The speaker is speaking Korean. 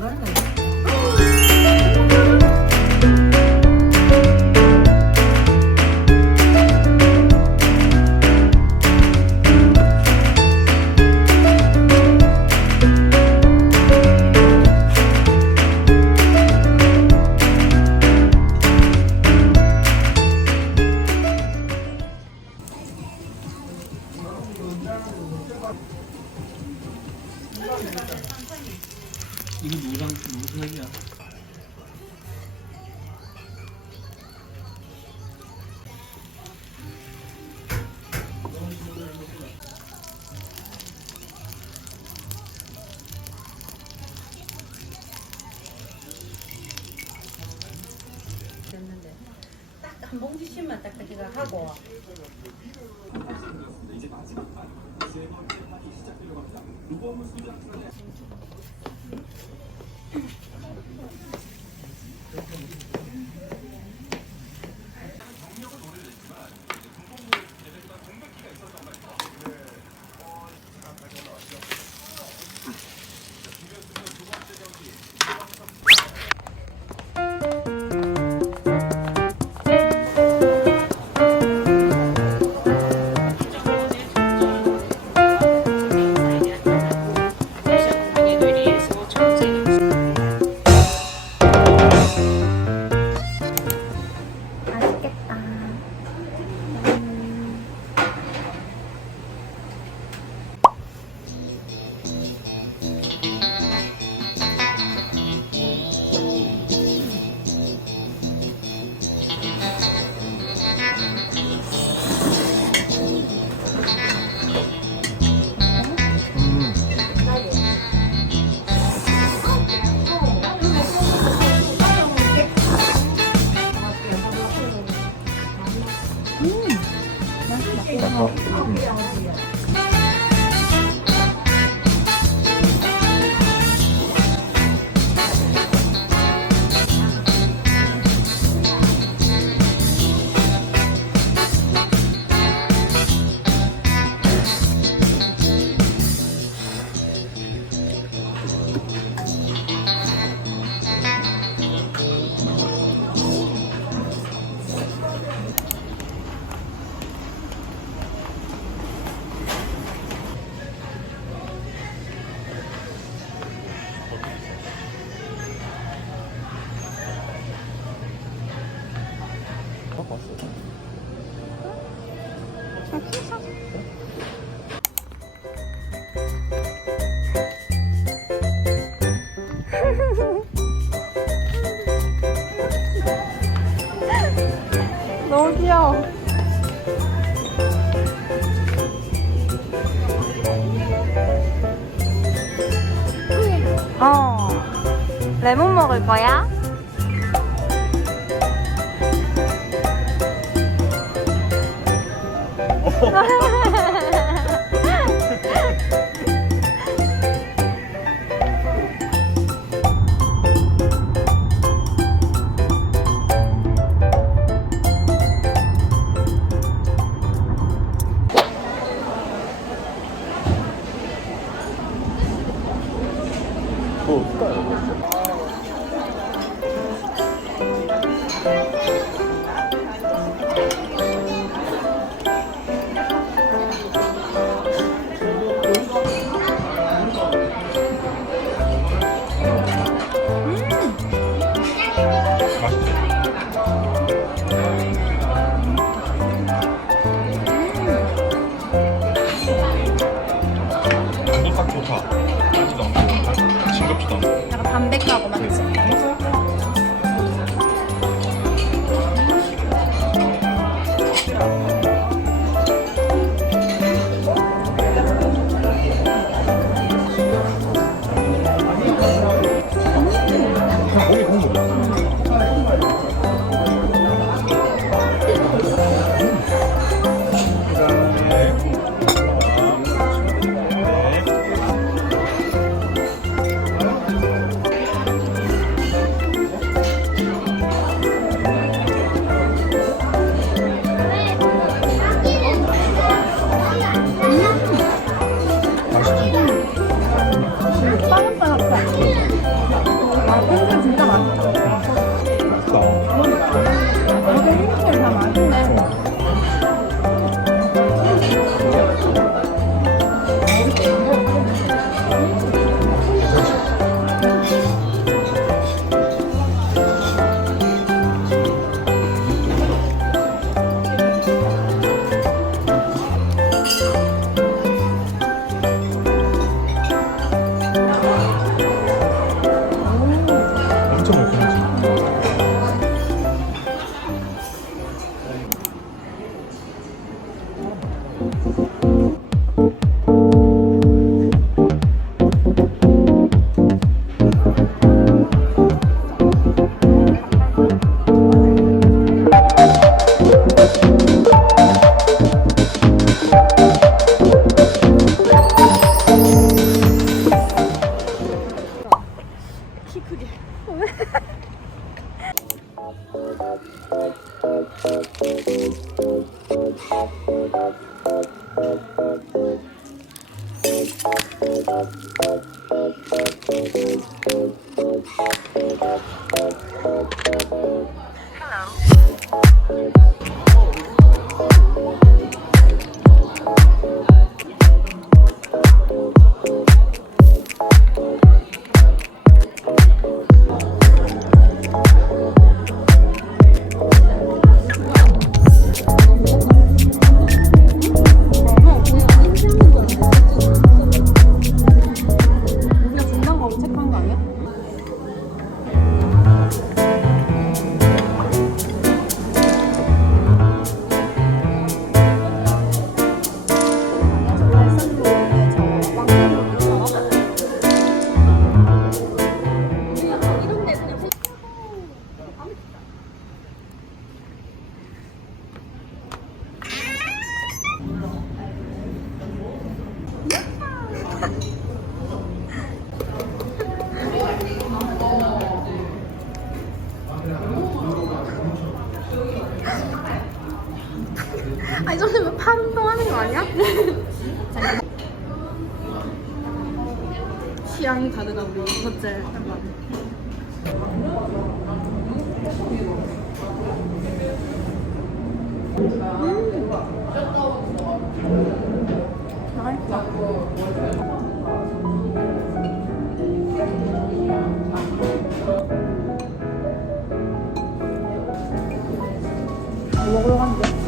Hanggang 한 봉지 씩만 딱 자기가 하고 너무 귀여워. 어. 레몬 먹을 거야? 那我们走。Thank you. 아니야? 취향이 다르다 우리 첫째 먹으러 간대.